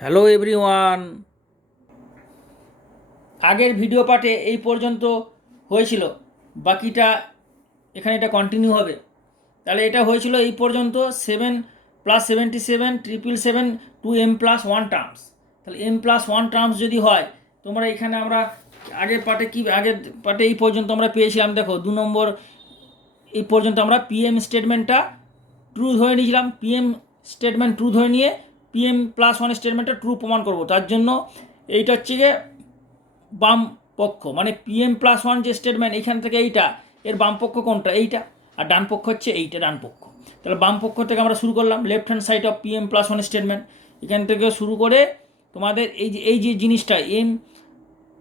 Hello everyone. আগের video পার্টে এই পর্যন্ত হয়েছিল, বাকিটা এখানে এটা কন্টিনিউ হবে। তাহলে এটা হয়েছিল এই পর্যন্ত 7+77 777 টু m+1 টার্মস। তাহলে m+1 টার্মস যদি হয়, তোমরা এখানে আমরা আগের পার্টে এই পর্যন্ত আমরা পেয়েছিলাম। দেখো 2 নম্বর এই পর্যন্ত আমরা পিএম স্টেটমেন্টটা ট্রু ধরে নিয়েছিলাম। পিএম স্টেটমেন্ট ট্রু ধরে নিয়ে PM+1 স্টেটমেন্টটা ট্রু প্রমাণ করব। তার জন্য এইটা হচ্ছে গিয়ে বাম পক্ষ, মানে PM+1 যে স্টেটমেন্ট এইখান থেকে এইটা, এর বাম পক্ষ কোনটা? এইটা। আর ডান পক্ষ হচ্ছে এইটা, ডান পক্ষ। তাহলে বাম পক্ষ থেকে আমরা শুরু করলাম, left hand side of PM+1 statement. এখান থেকে শুরু করে তোমাদের এই যে জিনিসটা এম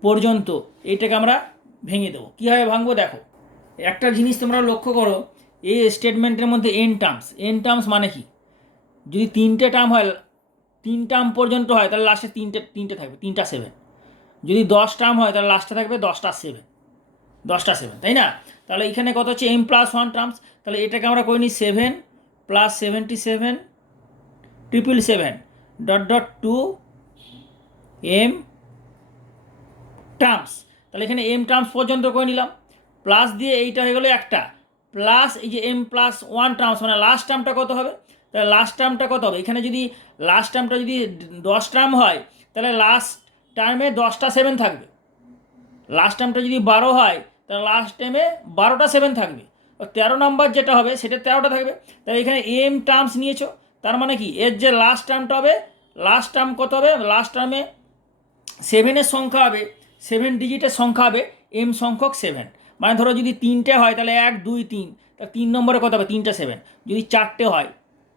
পর্যন্ত, এইটাকে আমরা ভেঙে দেবো। কীভাবে ভাঙবো দেখো। একটা জিনিস তোমরা লক্ষ্য করো, এই স্টেটমেন্টের মধ্যে এন টার্মস মানে কি? যদি 3টে টার্ম হয়, 3 টার্ম পর্যন্ত হয়, তাহলে লাস্টে তিনটে থাকবে, 3টা 7। যদি 10 টার্ম হয় তাহলে লাস্টে থাকবে 10টা 7, তাই না? তাহলে এখানে কত হচ্ছে? m+1 terms. তাহলে এটাকে আমরা করে নিই 7+77 777 m টার্মস। তাহলে এখানে m টার্মস পর্যন্ত করে নিলাম, প্লাস দিয়ে এইটা হয়ে গেলো একটা, প্লাস এই যে m+1 টার্মস, মানে লাস্ট টার্মটা কত হবে? তাহলে লাস্ট টার্মটা কত হবে? এখানে যদি লাস্ট টার্মটা যদি 10 টার্ম হয়, তাহলে লাস্ট টার্মে 10টা 7 থাকবে। লাস্ট টার্মটা যদি 12 হয়, তাহলে লাস্ট টার্মে 12টা 7 থাকবে। 13 নাম্বার যেটা হবে সেটা 13টা থাকবে। তাহলে এখানে এম টার্মস নিয়েছো, তার মানে কি এর যে লাস্ট টার্মটা হবে, লাস্ট টার্ম কত হবে? লাস্ট টার্মে 7-এর সংখ্যা হবে, 7 ডিজিটের সংখ্যা হবে এম সংখ্যক 7। মানে ধরো যদি 3টে হয় তাহলে 1 2 3, তাহলে 3 নম্বরে কত হবে? 3টে 7। যদি 4টে হয়,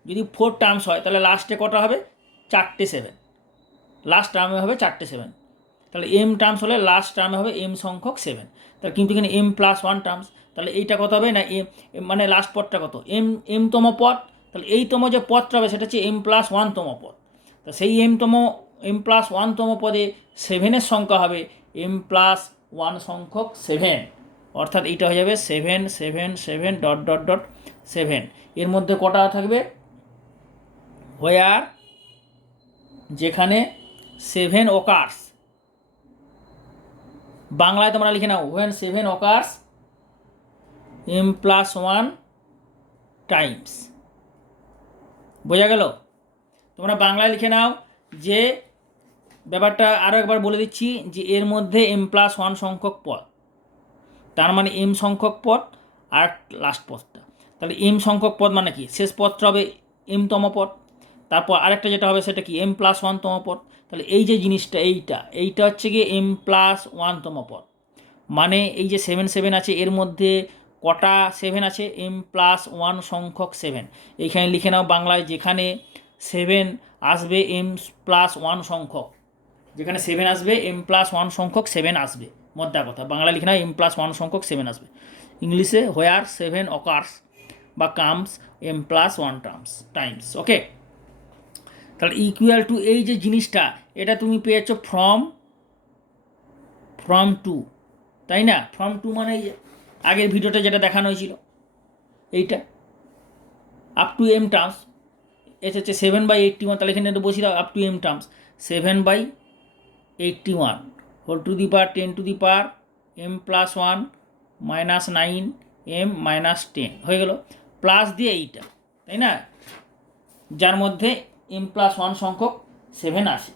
যদি 4 টার্মস হয়, তাহলে লাস্টে কটা হবে? 4টে 7। লাস্ট টার্মে হবে 4টে 7। তাহলে এম টার্মস হলে লাস্ট টার্মে হবে এম সংখ্যক 7। তাহলে কিন্তু এখানে m+1 টার্মস, তাহলে এইটা কত হবে? না এম, মানে লাস্ট পদটা কত? এমতম পদ। তাহলে এইতম যে পদটা হবে সেটা হচ্ছে m+1 তম পদ। তো সেই m+1 তম পদে 7-এর সংখ্যা হবে m+1 সংখ্যক 7। অর্থাৎ এইটা হয়ে যাবে 7 7 7 ডট ডট ডট 7। এর মধ্যে কটা থাকবে? হোয়ার, যেখানে 7 occurs, বাংলায় তোমরা লিখে নাও when 7 occurs m+1 টাইমস। বোঝা গেল? তোমরা বাংলায় লিখে নাও যে ব্যাপারটা আরও একবার বলে দিচ্ছি, যে এর মধ্যে m+1 সংখ্যক পদ, তার মানে এম সংখ্যক পদ আর লাস্ট পদটা। তাহলে এম সংখ্যক পদ মানে কি? শেষ পদটা হবে এমতম পদ, তারপর আরেকটা যেটা হবে সেটা কি? m+1 তম পদ। তাহলে এই যে জিনিসটা, এইটা হচ্ছে গিয়ে m+1 তম পদ। মানে এই যে 7 7 আছে, এর মধ্যে কটা 7 আছে? m+1 সংখ্যক 7। এইখানে লিখে নাও বাংলায়, যেখানে 7 আসবে m+1 সংখ্যক, যেখানে 7 আসবে m+1 সংখ্যক 7 আসবে। মোদ্দা কথা বাংলা লিখে নাও m+1 সংখ্যক 7 আসবে। ইংলিশে হোয়ার 7 অকার্স বা কামস m+1 টাইমস। ওকে, তাহলে ইকুয়াল টু এই যে জিনিসটা, এটা তুমি পেয়েছো ফ্রম টু, তাই না? ফ্রম টু মানে এই যে আগের ভিডিওটা যেটা দেখানো হয়েছিল, এইটা আপ টু এম টার্মস এসেছে 7/81। তাহলে এখানে একটু বসিয়ে দাও up to m terms 7/81 whole to the power 10 to the power m+1 -9 m-10 হয়ে গেল, প্লাস দিয়ে এইটা, তাই না? যার মধ্যে m+1 সংখ্যক 7 আসে।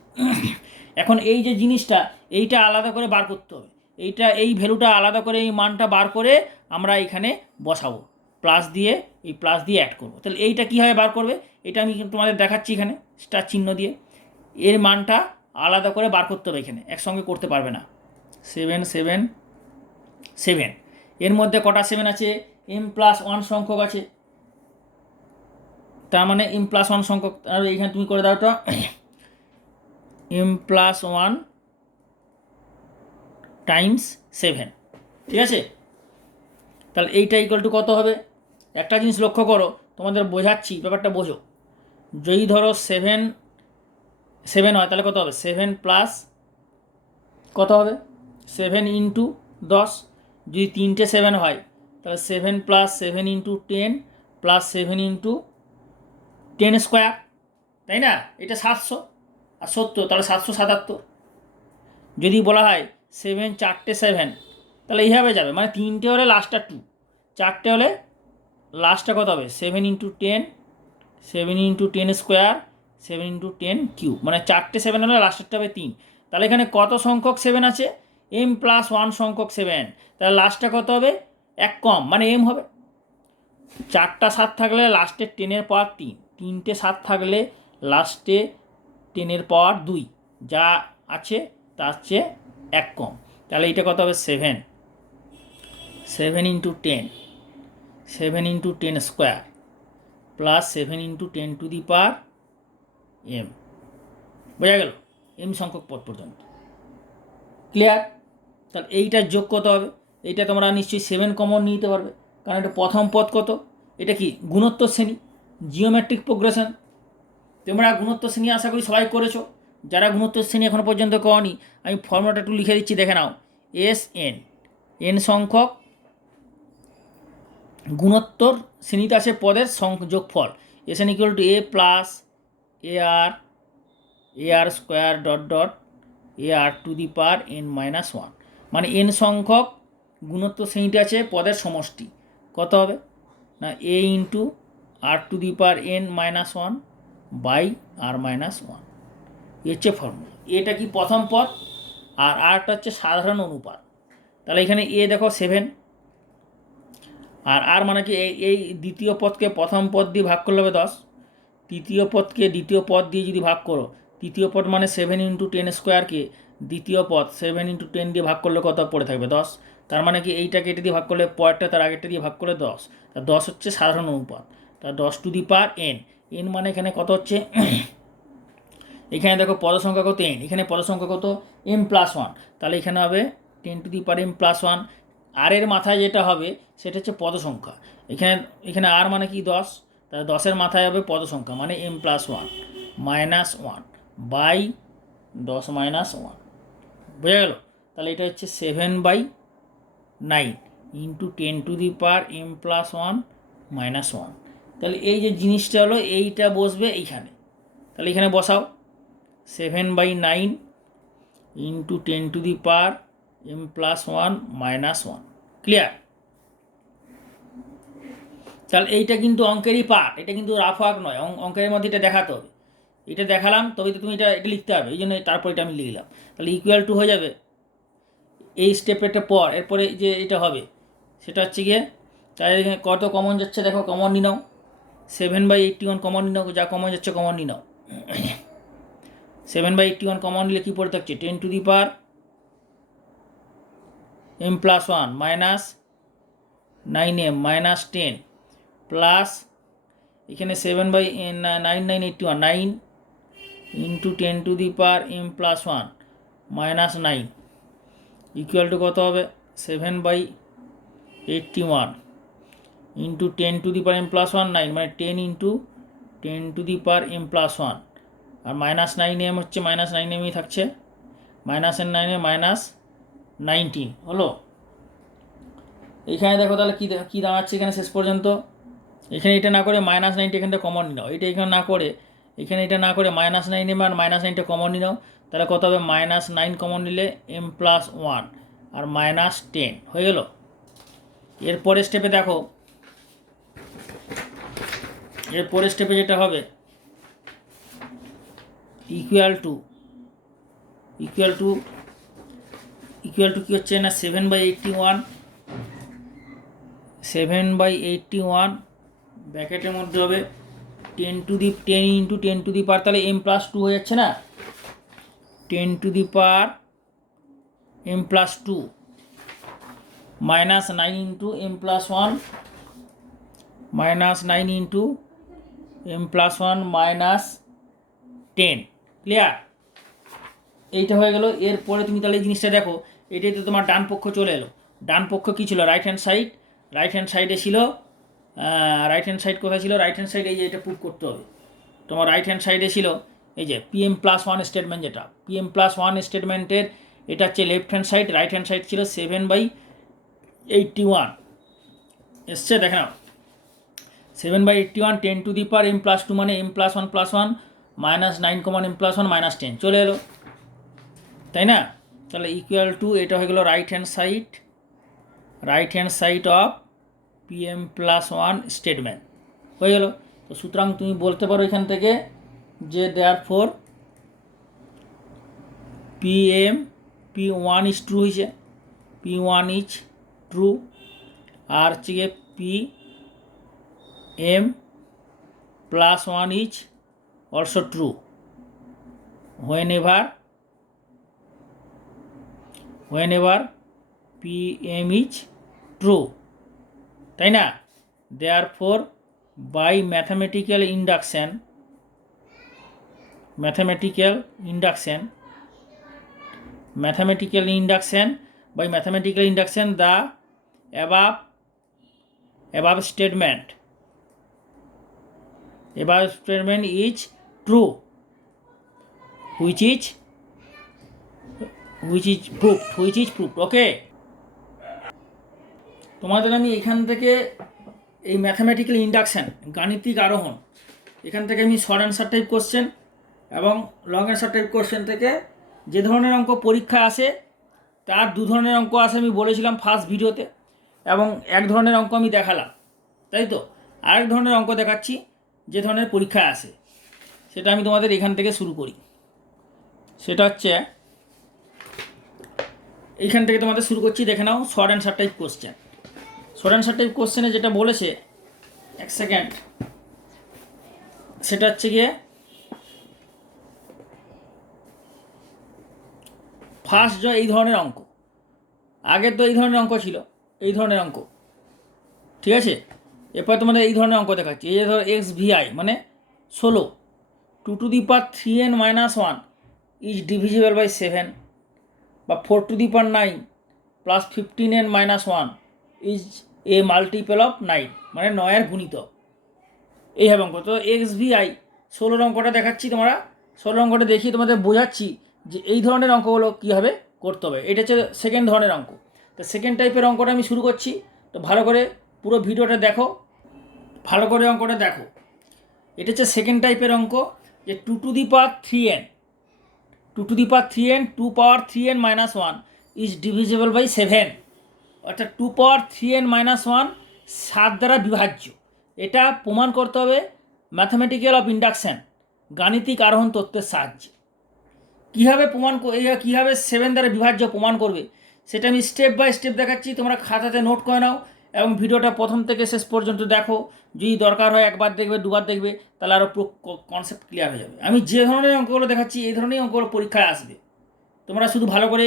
এখন এই যে জিনিসটা, এইটা আলাদা করে বার করতে হবে। এই ভ্যালুটা আলাদা করে, এই মানটা বার করে আমরা এখানে বসাবো, প্লাস দিয়ে অ্যাড করবো। তাহলে এইটা কীভাবে বার করবে, এটা আমি তোমাদের দেখাচ্ছি এখানে স্টার চিহ্ন দিয়ে। এর মানটা আলাদা করে বার করতে হবে, এখানে একসঙ্গে করতে পারবে না। 7 7 7, এর মধ্যে কটা 7 আছে? m+1 সংখ্যক আছে, তার মানে m+1 সংখ্যক। আর এইখানে তুমি করে দাও তো m+1 টাইমস 7, ঠিক আছে? তাহলে এইটা ইকুয়াল টু কত হবে? একটা জিনিস লক্ষ্য করো, তোমাদের বোঝাচ্ছি, ব্যাপারটা বোঝো। যদি ধরো 7 7 হয়, তাহলে কত হবে? 7 প্লাস কত হবে? 7 ইন্টু 10। যদি 3টে 7 হয়, তাহলে 7 plus 7 into 10 plus 7 into 10 square, তাই না? এটা 700। আর 70, তাহলে 777। যদি বলা হয় 7 4টে 7, তাহলে এইভাবে যাবে, মানে 3টে হলে লাস্টটা 2, 4টে হলে লাস্টটা কত হবে 7 × 10, 7 × 10 স্কোয়ার, 7 × 10 কিউব, মানে 4টে 7 হলে লাস্টেরটা হবে 3। তাহলে এখানে কত সংখ্যক 7 আছে, m+1 সংখ্যক 7, তাহলে লাস্টটা কত হবে 1 কম, মানে m হবে। 4টা 7 থাকলে লাস্টে 10 পাওয়ার 3, 3টে 7 থাকলে লাস্টে 10 পাওয়ার 2, যা আছে তার চেয়ে 1 কম। তাহলে এইটা কত হবে 7, 7 × 10, 7 × 10 square plus 7 × 10 to the power m। বোঝা গেল, m সংখ্যক পদ পর্যন্ত। ক্লিয়ার? তাহলে এইটার যোগ কত হবে, এইটা তোমরা নিশ্চয়ই 7 কমন নিতে পারবে, কারণ এটা প্রথম পদ কত, এটা কি গুণোত্তর শ্রেণী, জিওমেট্রিক প্রোগ্রেশন। তোমরা গুণোত্তর শ্রেণী আশা করি সবাই করেছো। যারা গুণোত্তর শ্রেণী এখনও পর্যন্ত করনি, আমি ফর্মুলাটা একটু লিখে দিচ্ছি, দেখে নাও। SN, n সংখ্যক গুণোত্তর শ্রেণীতে আছে পদের যোগফল। SN = a plus AR square AR two the power n-1, মানে n সংখ্যক গুণোত্তর শ্রেণীতে আছে পদের সমষ্টি। কত হবে না a × r to the power n-1 by r-1, হচ্ছে ফর্মুলা। এটা কি প্রথম পদ, আর আরটা হচ্ছে সাধারণ অনুপাত। তাহলে এখানে এ দেখো 7, আর মানে কি এই দ্বিতীয় পদকে প্রথম পদ দিয়ে ভাগ করলে হবে 10, তৃতীয় পদকে দ্বিতীয় পদ দিয়ে যদি ভাগ করো, তৃতীয় পদ মানে 7 × 10 স্কোয়ারকে দ্বিতীয় পদ 7 × 10 দিয়ে ভাগ করলে কত পড়ে থাকবে 10। তার মানে কি এইটাকে এটা দিয়ে ভাগ করলে পরেরটা তার আগেরটা দিয়ে ভাগ করলে 10, তা 10 হচ্ছে সাধারণ অনুপাত। তা 10 টু দি পাওয়ার n মানে এখানে কত হচ্ছে এখানে দেখো পদ সংখ্যা কত n, এখানে পদ সংখ্যা কত m+1, তাহলে এখানে হবে 10 টু দি পাওয়ার m+1। আর এর মাথায় যেটা হবে সেটা হচ্ছে পদ সংখ্যা। এখানে আর মানে কি 10, তাহলে 10-এর মাথায় হবে পদ সংখ্যা, মানে m+1 -1 বাই 10 - 1, বোঝা গেল? তাহলে এটা হচ্ছে 7/9 × 10 টু দি পাওয়ার m+1 -1। তাহলে এই যে জিনিসটা হলো এইটা বসবে এইখানে, তাহলে এখানে বসাও 7/9 × 10 to the power m+1 -1। Clear? তাহলে এইটা কিন্তু অঙ্কেরই পার্ট, এটা কিন্তু রাফ ওয়ার্ক নয়, অঙ্কের মধ্যে এটা দেখাতে হবে। এটা দেখালাম তবে তো তুমি এটা লিখতে হবে, এই জন্য তারপর এটা আমি লিখলাম। তাহলে = হয়ে যাবে এই স্টেপেরটা পর, এরপরে যে এটা হবে সেটা হচ্ছে গিয়ে, তাই কত কমন যাচ্ছে দেখো, কমন নিয়ে নাও 7/81 কমন নিয়ে নাও, যা কমন যাচ্ছে কমন নিয়ে নাও। 7/81 কমন নিলে কী পড়ে থাকছে 10 to the power m+1 -9m -10 plus এখানে 7/9 9 × 10 টু দি পাওয়ার m+1 -9 = কত হবে 7/81 × 10 টু দি পাওয়ার m+1 9, মানে 10 × 10 to the power m+1, R -9m হচ্ছে -9mই থাকছে, -9 -19 হলো। এখানে দেখো তাহলে কী দাঁড়াচ্ছে এখানে শেষ পর্যন্ত, এখানে এটা না করে -9টা এখানটা কমন নিয়ে নাও, এটা এখানে না করে এখানে এটা না করে -9m আর -9টা কমন নিয়ে নাও, তাহলে কত হবে -9 কমন নিলে m+1 আর -10 হয়ে গেল। এরপরের স্টেপে দেখো, এরপরের স্টেপে যেটা হবে ইকুয়াল টু কী হচ্ছে না 7/81 ব্র্যাকেটের মধ্যে হবে 10 × 10 টু দি পাওয়ার, তাহলে m+2 হয়ে যাচ্ছে না, 10 to the power m+2 -9 × m+1 -9 × m+1 -10। Clear? এইটা হয়ে গেল। এরপরে তুমি তাহলে এই জিনিসটা দেখো, এটাই তো তোমার ডান পক্ষ চলে এলো। ডান পক্ষ কী ছিল, রাইট হ্যান্ড সাইডে ছিল, রাইট হ্যান্ড সাইড কোথায় ছিল, রাইট হ্যান্ড সাইডে এই যে এটা পুট করতে হবে তোমার, রাইট হ্যান্ড সাইডে ছিল এই যে PM+1 স্টেটমেন্ট, যেটা PM+1 স্টেটমেন্টের এটা হচ্ছে left hand side, right hand side ছিল 7/81 এসছে, দেখে নাও 7/81 10 টু দি পাওয়ার m+2 মানে m+1 + 1 minus 9 common m plus 1 minus 10 চলে এলো, তাই না? তাহলে ইকুয়াল টু এটা হয়ে গেল right hand side of P m plus 1 statement হয়ে গেল। তো সুতরাং তুমি বলতে পারো এখান থেকে যে দেয়ারফর P1 ইজ ট্রু হয়েছে, P1 ইজ ট্রু, আর হচ্ছে গিয়ে PM plus 1 is also true whenever PM is true, তাই না? Therefore by mathematical induction the above statement is true, which is proved. Okay, তোমাদের আমি এখান থেকে এই ম্যাথামেটিক্যাল ইন্ডাকশন গাণিতিক আরোহণ এখান থেকে আমি শর্ট অ্যান্সার টাইপ কোশ্চেন এবং লং অ্যান্সার টাইপ কোশ্চেন থেকে যে ধরনের অঙ্ক পরীক্ষা আসে তার দু ধরনের অঙ্ক আসে আমি বলেছিলাম ফার্স্ট ভিডিওতে, এবং এক ধরনের অঙ্ক আমি দেখালাম, তাই তো? আরেক ধরনের অঙ্ক দেখাচ্ছি যে ধরনের পরীক্ষা আসে, সেটা আমি তোমাদের এখান থেকে শুরু করি। সেটা হচ্ছে এইখান থেকে তোমাদের শুরু করছি, দেখে নাও শর্ট অ্যান্সার টাইপ কোশ্চেনে যেটা বলেছে, এক সেকেন্ড, সেটা হচ্ছে গিয়ে ফার্স্ট এই ধরনের অঙ্ক, আগে তো এই ধরনের অঙ্ক ছিল, এই ধরনের অঙ্ক, ঠিক আছে? এরপর তোমাদের এই ধরনের অঙ্ক দেখাচ্ছি। এই যে ধরো XVI মানে 16, 2 to the power 3n minus 1 is divisible by 7, বা 4 to the power 9 plus 15n minus 1 is a multiple of 9, মানে 9-এর গুণিতক। এইভাবে অঙ্ক। তো XVI 16 অঙ্কটা দেখাচ্ছি, তোমরা 16 অঙ্কটা দেখিয়ে তোমাদের বোঝাচ্ছি যে এই ধরনের অঙ্কগুলো কীভাবে করতে হবে। এটা হচ্ছে সেকেন্ড ধরনের অঙ্ক। তো সেকেন্ড টাইপের অঙ্কটা আমি শুরু করছি, তো ভালো করে পুরো ভিডিওটা দেখো, ভালো করে অঙ্কটা দেখো। এটা হচ্ছে সেকেন্ড টাইপের অঙ্ক, যে 2 to the power 3n 2 power 3n minus 1 is divisible by 7, অর্থাৎ 2 power 3n minus 1 7 দ্বারা বিভাজ্য। এটা প্রমাণ করতে হবে ম্যাথামেটিক্যাল অফ ইন্ডাকশন, গাণিতিক আরোহণ তত্ত্বের সাহায্যে। কীভাবে কীভাবে 7 দ্বারা বিভাজ্য প্রমাণ করবে সেটা আমি স্টেপ বাই স্টেপ দেখাচ্ছি, তোমরা খাতাতে নোট করে নাও এবং ভিডিওটা প্রথম থেকে শেষ পর্যন্ত দেখো। যদি দরকার হয় একবার দেখবে, দুবার দেখবে, তাহলে আরও পুরো কনসেপ্ট ক্লিয়ার হয়ে যাবে। আমি যে ধরনের অঙ্কগুলো দেখাচ্ছি এই ধরনের অঙ্কগুলো পরীক্ষায় আসবে, তোমরা শুধু ভালো করে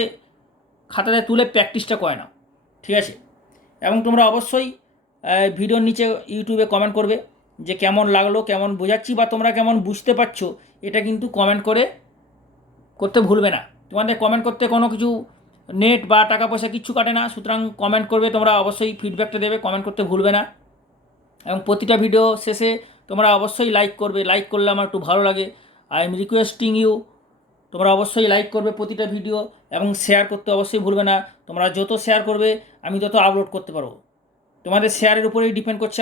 খাতাতে তুলে প্র্যাকটিসটা করে নাও, ঠিক আছে? এবং তোমরা অবশ্যই ভিডিওর নিচে ইউটিউবে কমেন্ট করবে যে কেমন লাগলো, কেমন বোঝাচ্ছি, বা তোমরা কেমন বুঝতে পারছো, এটা কিন্তু কমেন্ট করতে ভুলবে না। তোমাদের কমেন্ট করতে কোনো কিছু নেট বা টাকা পয়সা কিচ্ছু কাটে না, সুতরাং কমেন্ট করবে, তোমরা অবশ্যই ফিডব্যাকটা দেবে, কমেন্ট করতে ভুলবে না। এবং প্রতিটা ভিডিও শেষে তোমরা অবশ্যই লাইক করবে, লাইক করলে আমার একটু ভালো লাগে। আই এম রিকোয়েস্টিং ইউ, তোমরা অবশ্যই লাইক করবে প্রতিটা ভিডিও, এবং শেয়ার করতে অবশ্যই ভুলবে না। তোমরা যত শেয়ার করবে আমি তত আপলোড করতে পারবো। তোমাদের শেয়ারের উপরেই ডিপেন্ড করছে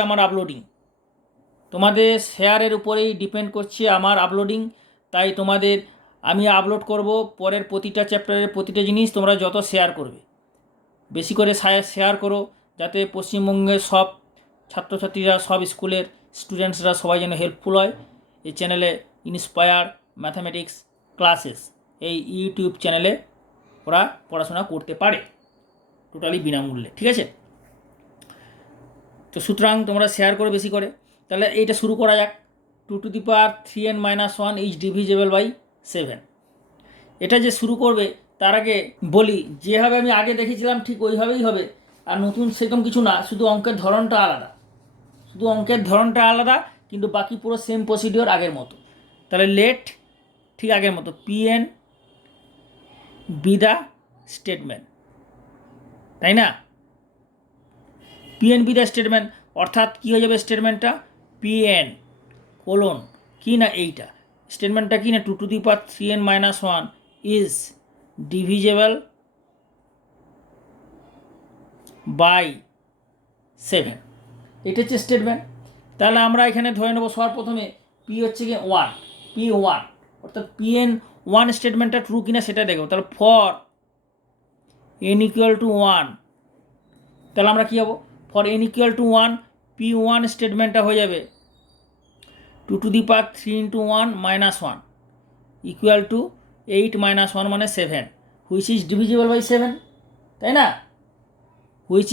আমার আপলোডিং, তাই তোমাদের আমি আপলোড করব পরের প্রতিটা চ্যাপ্টারের প্রতিটা জিনিস। তোমরা যত শেয়ার করবে, বেশি করে শেয়ার করো, যাতে পশ্চিমবঙ্গের সব ছাত্রছাত্রীরা, সব স্কুলের স্টুডেন্টসরা সবাই যেন হেল্পফুল হয়। এই চ্যানেলে ইন্সপায়ার ম্যাথামেটিক্স ক্লাসেস, এই ইউটিউব চ্যানেলে ওরা পড়াশোনা করতে পারে টোটালি বিনামূল্যে, ঠিক আছে? তো সুতরাং তোমরা শেয়ার করো বেশি করে। তাহলে এইটা শুরু করা যাক। 2 to the power 3n minus 1 is divisible by 7। এটা যে শুরু করবে তার আগে বলি, যেভাবে আমি আগে দেখেছিলাম ঠিক ওইভাবেই হবে, আর নতুন সেরকম কিছু না, শুধু অঙ্কের ধরনটা আলাদা, কিন্তু বাকি পুরো সেম প্রসিডিওর আগের মতো। তাহলে লেট ঠিক আগের মতো PN বি দ্য স্টেটমেন্ট, তাই না? PN বি দ্য স্টেটমেন্ট, অর্থাৎ কী হয়ে যাবে স্টেটমেন্টটা, PN কোলন কি না, এইটা স্টেটমেন্টটা কি না, 2 to the power 3n minus 1 is divisible by 7, এটা হচ্ছে স্টেটমেন্ট। তাহলে আমরা এখানে ধরে নেবো সবার প্রথমে P হচ্ছে গিয়ে 1, P1 অর্থাৎ Pn1 স্টেটমেন্টটা ট্রু কিনা সেটা দেখো। তাহলে ফর n ইকুয়াল টু 1, তাহলে আমরা কী হবো, for n equal two 1 P1 স্টেটমেন্টটা হয়ে যাবে 2 to the power 3 into 1 minus 1 equal to 8 minus 1 মানে 7, হুইচ ইজ ডিভিজিবল বাই 7, তাই না? Which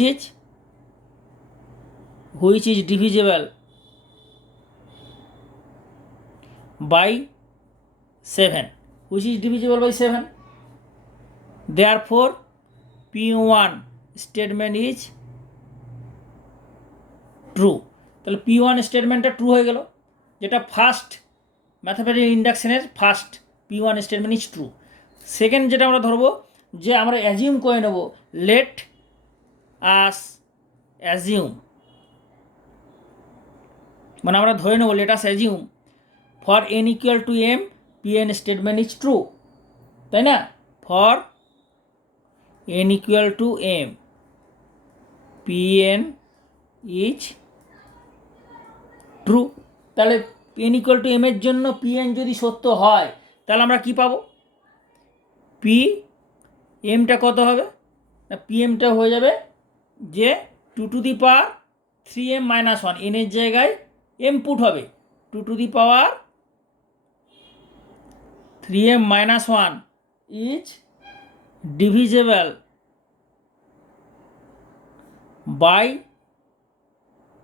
is divisible by 7, which is divisible by 7. Therefore P1 statement is true. তাহলে P1 স্টেটমেন্টটা true হয়ে গেল, যেটা first mathematical ইন্ডাকশনের first P1 statement is true. Second যেটা আমরা ধরবো, যে আমরা অ্যাজিউম করে নেব, লেট আস অ্যাজিউম, মানে আমরা ধরে নেব let us assume for n equal to m Pn statement is true, তাই না? For n equal to m Pn is true. তাহলে n ইকুয়াল টু m এর জন্য Pn যদি সত্য হয় তাহলে আমরা কি পাবো, Pmটা কত হবে না, Pmটা হয়ে যাবে যে 2 to the power 3m minus 1, n এর জায়গায় m পুট হবে, 2 to the power 3m minus 1 is divisible by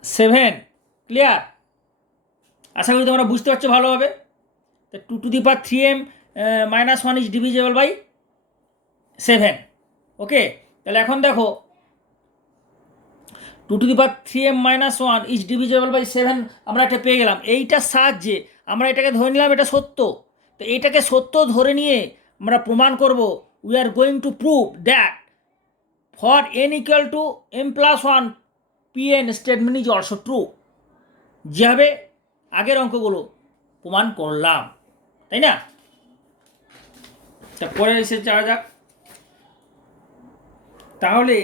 7, clear? আশা করি তোমরা বুঝতে পারছো ভালোভাবে। তো 2 to the power 3m minus 1 is divisible by 7, okay. তাহলে এখন দেখো 2 to the power 3m minus 1 is divisible by 7 আমরা এটা পেয়ে গেলাম। এইটার সাহায্যে আমরা এটাকে ধরে নিলাম এটা সত্য। তো এইটাকে সত্য ধরে নিয়ে আমরা প্রমাণ করব, we are going to prove that for n equal to m plus 1 Pn statement is also true, যেভাবে আগের অঙ্কগুলো প্রমাণ করলাম, তাই না? পরে এসে যাওয়া যাক। তাহলে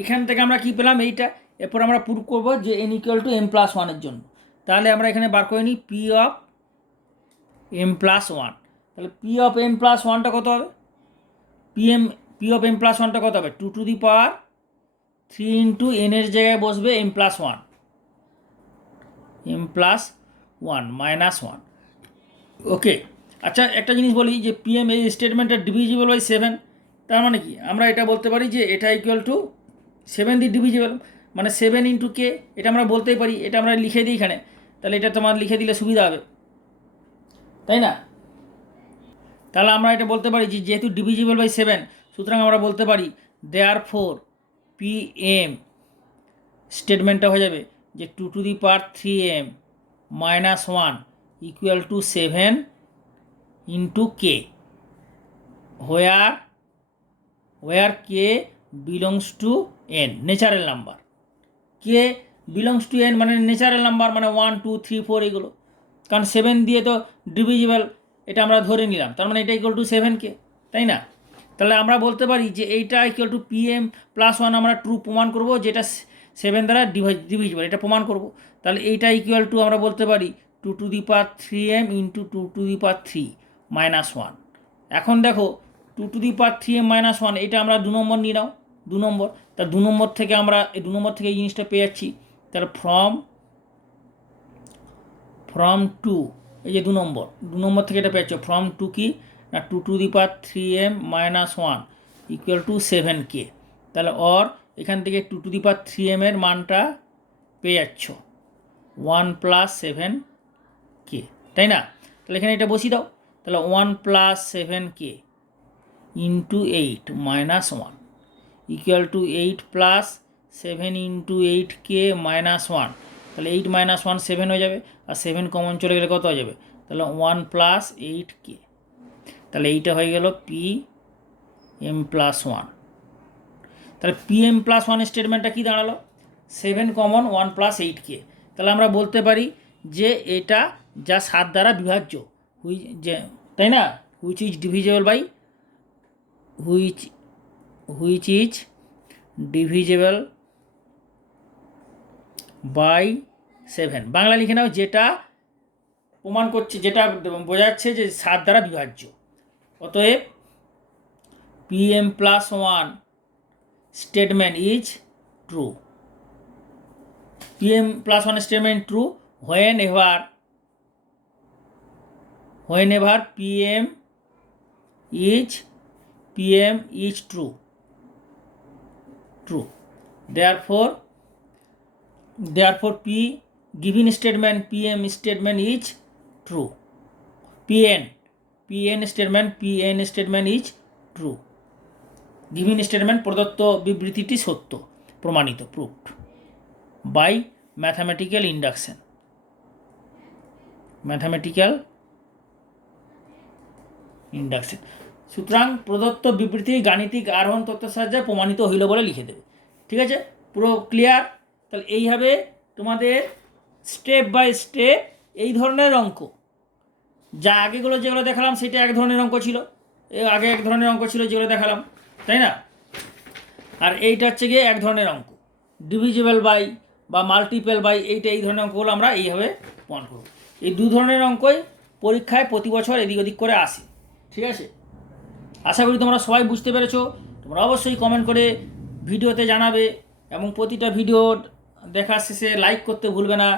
এখান থেকে আমরা কি পেলাম এইটা, এরপর আমরা প্রুভ করবো যে n equal to m plus 1 এর জন্য। তাহলে আমরা এখানে বার করে নিই P অফ m প্লাস 1। তাহলে P অফ m প্লাস 1টা কত হবে, P অফ m প্লাস 1টা কত হবে, 2 to the power 3 into n এর জায়গায় বসবে m plus 1, m plus 1 minus 1, ওকে। আচ্ছা একটা জিনিস বলি যে Pm এই স্টেটমেন্টটা ডিভিজিবল বাই 7, তার মানে কি আমরা এটা বলতে পারি যে এটা ইকুয়াল টু 7 দিয়ে ডিভিজিবল, মানে 7 ইন্টু কে, এটা আমরা বলতেই পারি, এটা আমরা লিখে দিই এখানে, তাহলে এটা তোমার লিখে দিলে সুবিধা হবে, তাই না? তাহলে আমরা এটা বলতে পারি যে যেহেতু ডিভিজিবল বাই 7, সুতরাং আমরা বলতে পারি দেয়ারফর Pm স্টেটমেন্টটা হয়ে যাবে যে 2 to the power 3m minus 1 equal to 7 into k, where k belongs to n, natural number. k belongs to n মানে ন্যাচারাল নাম্বার, মানে 1 2 3 4 এগুলো, কারণ 7 দিয়ে তো ডিভিজিবল এটা আমরা ধরে নিলাম, তার মানে এটা ইকুয়াল টু 7k, তাই না? তাহলে আমরা বলতে পারি যে এইটা ইকুয়াল টু Pm প্লাস 1 আমরা ট্রু প্রমাণ করব, যেটা 7 দ্বারা ডিভিজিবল, এটা প্রমাণ করব। তাহলে এইটা ইকুয়াল টু আমরা বলতে পারি 2 to the power 3m into 2 to the power 3 minus 1। এখন দেখো 2 to the power 3m minus 1, এটা আমরা 2 নম্বর নিয়ে নাও, 2 নম্বর। তা 2 নম্বর থেকে আমরা এই 2 নম্বর থেকে এই জিনিসটা পেয়ে যাচ্ছি। তাহলে ফ্রম 2, এই যে 2 নম্বর থেকে এটা পেয়েছ, ফ্রম 2 কি না 2 to the power 3m minus 1 equal to 7k। তাহলে অর এখান থেকে 2 টু দি পাওয়ার 3m এর মানটা পেয়ে যাচ্ছ 1 প্লাস 7k, তাই না? তাহলে এখানে এটা বসিয়ে দাও, তাহলে 1 plus 7k into 8 minus 1 equal to 8 plus 7 into 8k minus 1, তাহলে 8 মাইনাস 1 7 হয়ে যাবে, আর 7 কমন চলে গেলে কত হয়ে যাবে, তাহলে 1 প্লাস 8k। তাহলে এইটা হয়ে গেল Pm প্লাস 1। তাহলে Pm প্লাস 1 স্টেটমেন্টটা কী দাঁড়ালো, 7 কমন 1 প্লাস 8k। তাহলে আমরা বলতে পারি যে এটা যা 7 দ্বারা বিভাজ্য, তাই না? Which is divisible by which is divisible by 7, Bangla লিখে নাও, যেটা প্রমাণ করছে, যেটা বোঝাচ্ছে যে 7 দ্বারা বিভাজ্য। অতএব Pm plus 1 statement is true. Pm plus 1 statement true whenever Pm is true. Therefore P given statement Pm statement is true. Pn statement is true. Given statement প্রদত্ত বিবৃতিটি সত্য, প্রমাণিত, proved by mathematical induction. সুতরাং প্রদত্ত বিবৃতি গাণিতিক আরোহণ তত্ত্বের সাহায্যে প্রমাণিত হইল বলে লিখে দেবে। ঠিক আছে, পুরো ক্লিয়ার? তাহলে এইভাবে তোমাদের স্টেপ বাই স্টেপ এই ধরনের অঙ্ক, যা আগেগুলো যেগুলো দেখালাম সেটা এক ধরনের অঙ্ক ছিল, আগে এক ধরনের অঙ্ক ছিল যেগুলো দেখালাম, তাই না? আর এইটা হচ্ছে গিয়ে এক ধরনের অঙ্ক, ডিভিজিবল বাই বা মাল্টিপল বাই, এই ধরনের অঙ্কগুলো আমরা এইভাবে প্রমাণ করব। এই দু ধরনের অঙ্কই পরীক্ষায় প্রতি বছর এদিক ওদিক করে আসে। ঠিক আছে, আশা করি তোমরা সবাই বুঝতে পেরেছো। তোমরা অবশ্যই কমেন্ট করে ভিডিওতে জানাবে এবং প্রতিটা ভিডিও দেখার শেষে লাইক করতে ভুলবে না।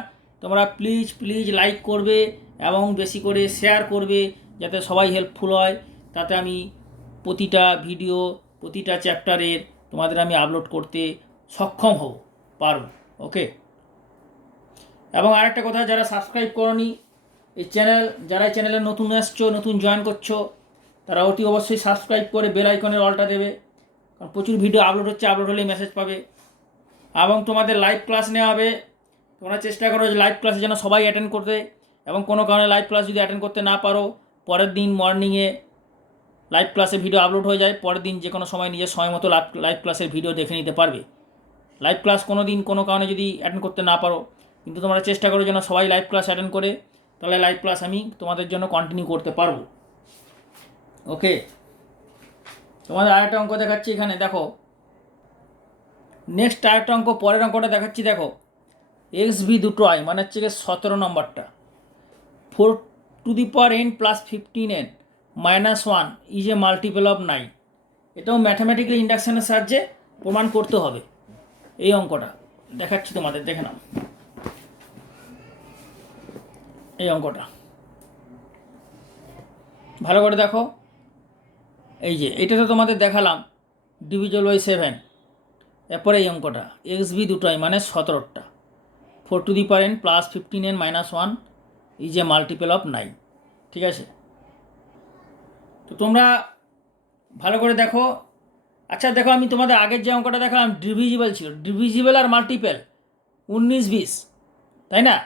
তোমরা প্লিজ লাইক করবে এবং বেশি করে শেয়ার করবে, যাতে সবাই হেল্পফুল হয়। তাতে আমি প্রতিটা ভিডিও, প্রতিটা চ্যাপ্টারের তোমাদের আমি আপলোড করতে সক্ষম হব, পারব। ওকে, এবং আরেকটা কথা, যারা সাবস্ক্রাইব করনি এই চ্যানেল, যারা এই চ্যানেলে নতুন আসছো, নতুন জয়েন করছো, তারা অতি অবশ্যই সাবস্ক্রাইব করে বেল আইকনের অলটা দেবে, কারণ প্রচুর ভিডিও আপলোড হচ্ছে, আপলোড হলেই মেসেজ পাবে। এবং তোমাদের লাইভ ক্লাস নেওয়া হবে, তোমরা চেষ্টা করো যে লাইভ ক্লাসে যেন সবাই অ্যাটেন্ড করতে, এবং কোনো কারণে লাইভ ক্লাস যদি অ্যাটেন্ড করতে না পারো, পরের দিন মর্নিংয়ে লাইভ ক্লাসে ভিডিও আপলোড হয়ে যায়, পরের দিন যে কোনো সময় নিজের সময় মতো লাইভ ক্লাসের ভিডিও দেখে নিতে পারবে। লাইভ ক্লাস কোনো দিন কোনো কারণে যদি অ্যাটেন্ড করতে না পারো, কিন্তু তোমরা চেষ্টা করো যেন সবাই লাইভ ক্লাস অ্যাটেন্ড করে, তাহলে লাইভ ক্লাস আমি তোমাদের জন্য কন্টিনিউ করতে পারবো। ওকে, তোমাদের আরেকটা অঙ্ক দেখাচ্ছি, এখানে দেখো, নেক্সট আরেকটা অঙ্ক, পরের অঙ্কটা দেখাচ্ছি। দেখো, XB দুটো আই মানে হচ্ছে 17 নম্বরটা, 4n + 15n - 1 is a multiple of 9। এটাও ম্যাথামেটিক্যাল ইন্ডাকশনের সাহায্যে প্রমাণ করতে হবে। এই অঙ্কটা দেখাচ্ছি তোমাদের, দেখে নাও। এই অঙ্কটা ভালো করে দেখো। এই যে এটা তো তোমাদের দেখালাম, ডিভিজিবল বাই 7। এরপরে এই অঙ্কটা XB দুটোই মানে 17টা, 4n + 15n - 1 is a multiple of 9। ঠিক আছে, তো তোমরা ভালো করে দেখো। আচ্ছা দেখো, আমি তোমাদের আগের যে অঙ্কটা দেখালাম ডিভিজিবল ছিল, ডিভিজিবল আর মাল্টিপল 19-20, তাই না?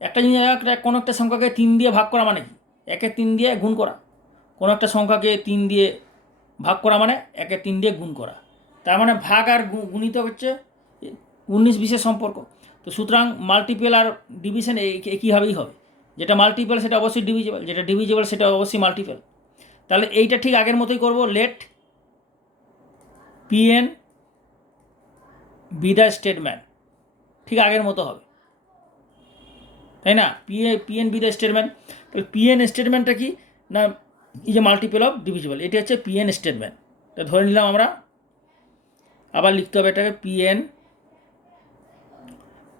একটা জিনিস, কোনো একটা সংখ্যাকে 3 দিয়ে ভাগ করা মানে কি? 1-এ 3 দিয়ে গুণ করা। কোনো একটা সংখ্যাকে 3 দিয়ে ভাগ করা মানে 1-এ 3 দিয়ে গুণ করা। তার মানে ভাগ আর গুণিত হচ্ছে 19-20-এর সম্পর্ক। তো সুতরাং মাল্টিপল আর ডিভিশন একইভাবেই হবে। যেটা মাল্টিপল সেটা অবশ্যই ডিভিজিবল, যেটা ডিভিজিবল সেটা অবশ্যই মাল্টিপল। তাহলে এইটা ঠিক আগের মতোই করব। Let Pn be the statement, ঠিক আগের মতো হবে, তাই না? Pn be the statement. তাহলে Pn স্টেটমেন্টটা কি না, এই যে মাল্টিপল অফ ডিভিজিবল, এটা হচ্ছে Pn স্টেটমেন্ট। তা ধরে নিলাম আমরা, আবার লিখতে হবে এটাকে Pn :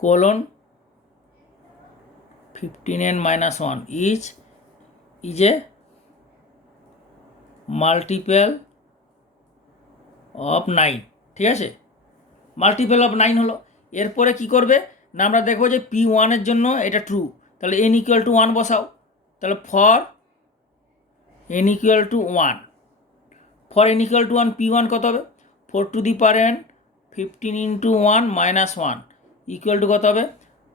15n - 1 is a multiple of 9। ঠিক আছে, মাল্টিপল অফ 9 হলো। এরপরে কি করবে না, আমরা দেখবো যে P1-এর জন্য এটা ট্রু, তাহলে n = 1 বসাও। তাহলে ফর n = 1, P1 কত হবে? 4n 15 × 1 - 1 ইকুয়াল টু কত হবে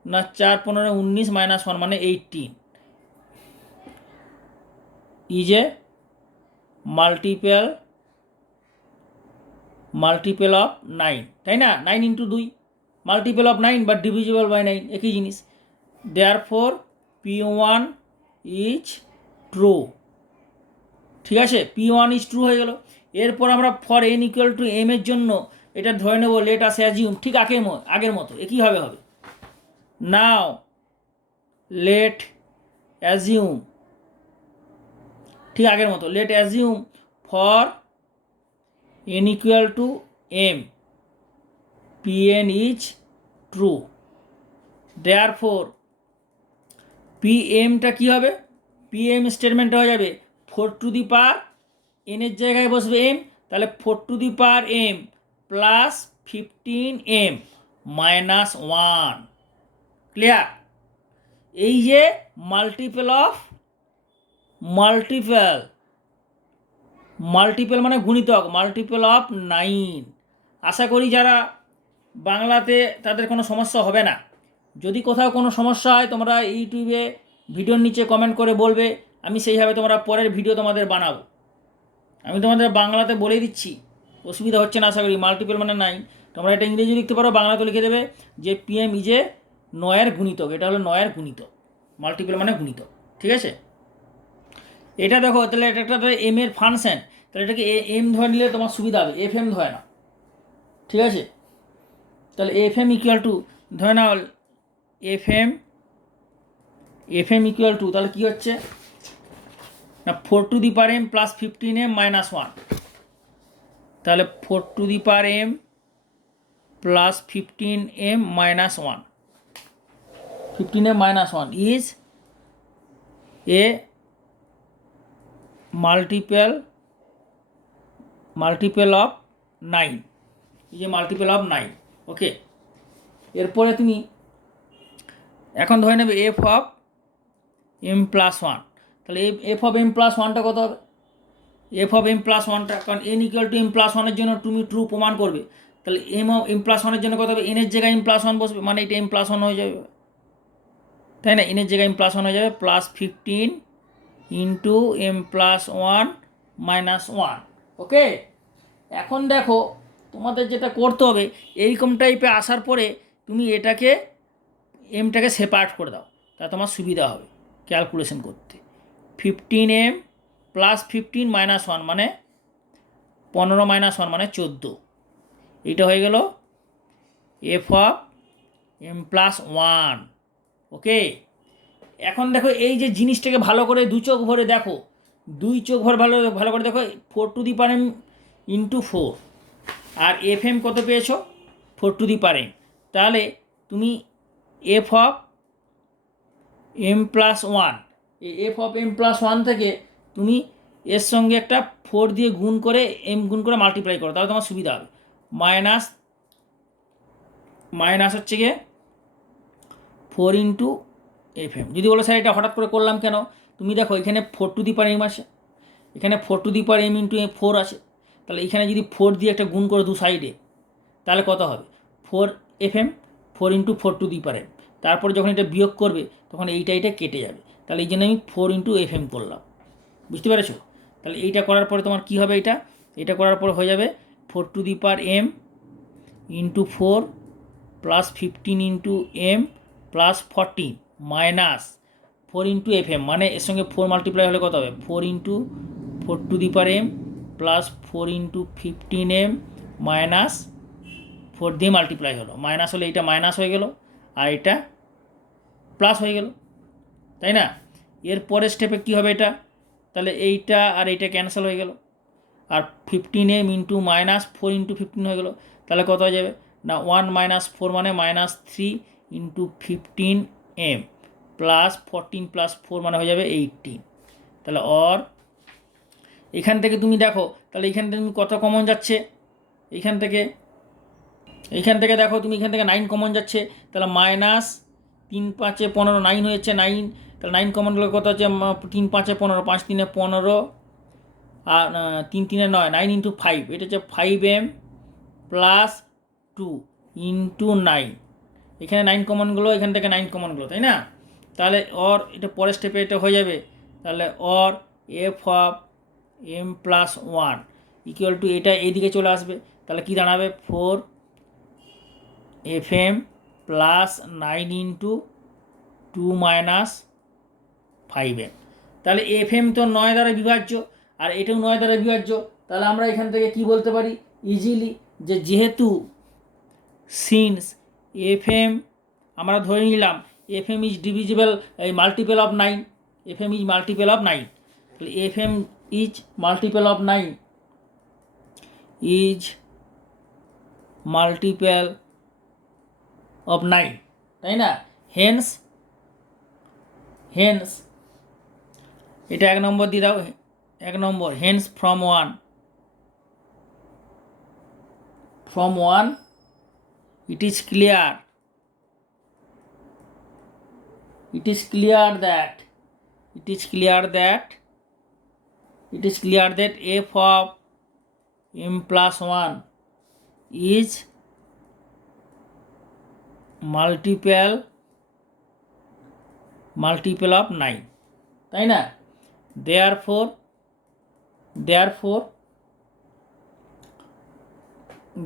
না, 4-15 19 - 1 মানে 18 ইজ এ মাল্টিপল অফ 9, তাই না? 9 × 2 মাল্টিপল অফ 9 বা ডিভিজিবল বাই 9 একই জিনিস। Therefore P1 is true. ঠিক আছে, P1 ইজ ট্রু হয়ে গেল। এরপর আমরা ফর n = m এর জন্য এটা ধরে নেব, লেট আস অ্যাজিউম, ঠিক আগের মতো একইভাবে হবে। নাও লেট অ্যাজিউম, ঠিক আগের মতো, let assume for n equal to m pn is true, therefore pmটা কী হবে, pm স্টেটমেন্টটা হয়ে যাবে 4 n এর জায়গায় বসবে m, তাহলে 4 m plus 15m minus 1। Clear? এই যে মাল্টিপল মানে গুণিতক, মাল্টিপল অফ 9। আশা করি যারা বাংলাতে তাদের কোনো সমস্যা হবে না। যদি কোথাও কোনো সমস্যা হয় তোমরা ইউটিউবে ভিডিওর নিচে কমেন্ট করে বলবে, আমি সেইভাবে তোমরা পরের ভিডিও তোমাদের বানাবো। আমি তোমাদের বাংলাতে বলে দিচ্ছি, অসুবিধা হচ্ছে না আশা করি। মাল্টিপল মানে 9, তোমরা এটা ইংরেজি লিখতে পারো, বাংলাতে লিখে দেবে যে PM ইজ এ 9-এর গুণিতক, এটা হলো 9-এর গুণিতক, মাল্টিপল মানে গুণিতক। ঠিক আছে, এটা দেখো, তাহলে এটা একটা এম এর ফাংশন, তাহলে এটাকে এম ধরে নিলে তোমার সুবিধা হবে, FM ধরে না। ঠিক আছে, তাহলে FM ইকুয়াল টু ধরে নাও FM ইকুয়াল টু, তাহলে কী হচ্ছে না 4m প্লাস 15m মাইনাস 1, তাহলে 4m plus 15m minus 1, 15m minus 1 is a multiple of 9, এই যে মাল্টিপল অফ 9। ওকে, এরপরে তুমি এখন ধরে নেবে f অফ m প্লাস 1, তাহলে f অফ m প্লাস 1টা কত হবে, f অফ m প্লাস 1টা, কারণ n equal to m plus 1-এর জন্য তুমি ট্রু প্রমাণ করবে, তাহলে m প্লাস 1-এর জন্য কত হবে, n এর জায়গায় m প্লাস 1 বসবে, মানে এটা m প্লাস 1 হয়ে যাবে, তাই না? n এর জায়গায় m প্লাস 1 হয়ে যাবে, plus 15 into m plus 1 minus 1। ওকে, এখন দেখো তোমাদের যেটা করতে হবে, এইরকম টাইপে আসার পরে তুমি এটাকে এমটাকে সেপারেট করে দাও, তা তোমার সুবিধা হবে ক্যালকুলেশন করতে। 15m প্লাস 15 মাইনাস 1 মানে 15 মাইনাস 1 মানে 14, এইটা হয়ে গেল f অফ m প্লাস 1। ওকে, এখন দেখো এই যে জিনিসটাকে ভালো করে 2 চোখ ভরে দেখো, 2 চোখ ভরে ভালো করে দেখো, 4m ইন্টু 4, আর FM কত পেয়েছো 4m, তাহলে তুমি f অফ m প্লাস 1, এই f অফ m প্লাস 1 থেকে তুমি এর সঙ্গে একটা 4 দিয়ে গুণ করে m গুণ করে মাল্টিপ্লাই করো, তাহলে তোমার সুবিধা হবে। মাইনাস হচ্ছে গিয়ে 4 ইন্টু FM। যদি বলো স্যার এটা হঠাৎ করে করলাম কেন, তুমি দেখো এখানে 4m আছে, এখানে 4m ইন্টু 4 আছে, তাহলে এখানে যদি 4 দিয়ে একটা গুণ করে দু সাইডে, তাহলে কত হবে 4FM, 4 ইন্টু 4m, তারপরে যখন এটা বিয়োগ করবে তখন এইটা কেটে যাবে, তাহলে এই জন্য আমি 4 ইন্টু FM করলাম। বুঝতে পেরেছো? তাহলে এইটা করার পরে তোমার কী হবে, এটা করার পরে হয়ে যাবে 4m into 4 plus 15 into m plus 14 minus 4 into FM, মানে এর সঙ্গে 4 মাল্টিপ্লাই হলে কত হবে 4 into 4m plus 4 into 15m minus 4 দিয়ে মাল্টিপ্লাই হলো, মাইনাস হলে এইটা মাইনাস হয়ে গেল আর এটা প্লাস হয়ে গেল, তাই না? এর পরের স্টেপে কী হবে এটা, তাহলে এইটা আর এইটা ক্যান্সেল হয়ে গেল, আর 15m ইন্টু মাইনাস 4 ইন্টু 15 হয়ে গেল, তাহলে কত হয়ে যাবে না 1 মাইনাস 4 মানে minus 3 into 15m plus 14 plus 4 মানে হয়ে যাবে 18। তাহলে এখান থেকে তুমি দেখো, তাহলে এখান থেকে তুমি কত কমন যাচ্ছে, এইখান থেকে দেখো তুমি এখান থেকে 9 কমন যাচ্ছে, তাহলে মাইনাস 3 5 15, 9 হয়েছে 9, তাহলে 9 কমন গেলে কত হচ্ছে 3 5 15, 5 3 15 আর 3 3 9, 9 ইন্টু 5, এটা হচ্ছে 5m প্লাস 2 ইন্টু 9, এখানে 9 কমন গেলো, এখান থেকে 9 কমন গেলো, তাই না? তাহলে এটা পরের স্টেপে এটা হয়ে যাবে, তাহলে f of m plus 1 equal to এটা এইদিকে চলে আসবে, তাহলে কি দাঁড়াবে 4FM plus 9 into 2 minus 5m, তাহলে FM তো 9 দ্বারা বিভাজ্য আর এটাও 9 দ্বারা বিভাজ্য, তাহলে আমরা এখান থেকে কি বলতে পারি ইজিলি, যে যেহেতু সিন্স FM আমরা ধরে নিলাম FM ইজ ডিভিজিবল এই multiple of 9, FM is multiple of 9, তাহলে FM is multiple of 9 is multiple of 9, তাই না? হেন্স এটা 1 নম্বর দিয়ে দাও, 1 নম্বর Haynes from 1 it is clear that f of m plus 1 is multiple of 9, তাই না?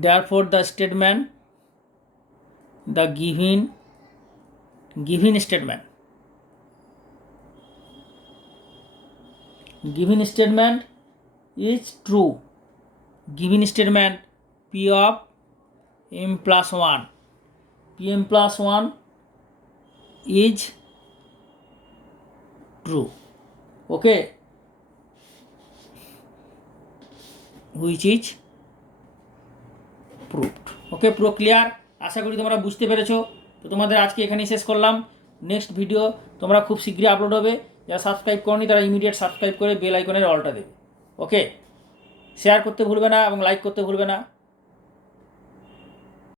therefore the statement, the given statement is true. Given statement p of m plus 1 is true. Okay, which is proved. ওকে, পুরো clear? আশা করি তোমরা বুঝতে পেরেছো। তো তোমাদের আজকে এখানেই শেষ করলাম। নেক্সট ভিডিও তোমরা খুব শীঘ্রই আপলোড হবে। যারা সাবস্ক্রাইব করনি তারা ইমিডিয়েট সাবস্ক্রাইব করে বেল আইকনের অলটা দেবে। ওকে, শেয়ার করতে ভুলবে না এবং লাইক করতে ভুলবে না।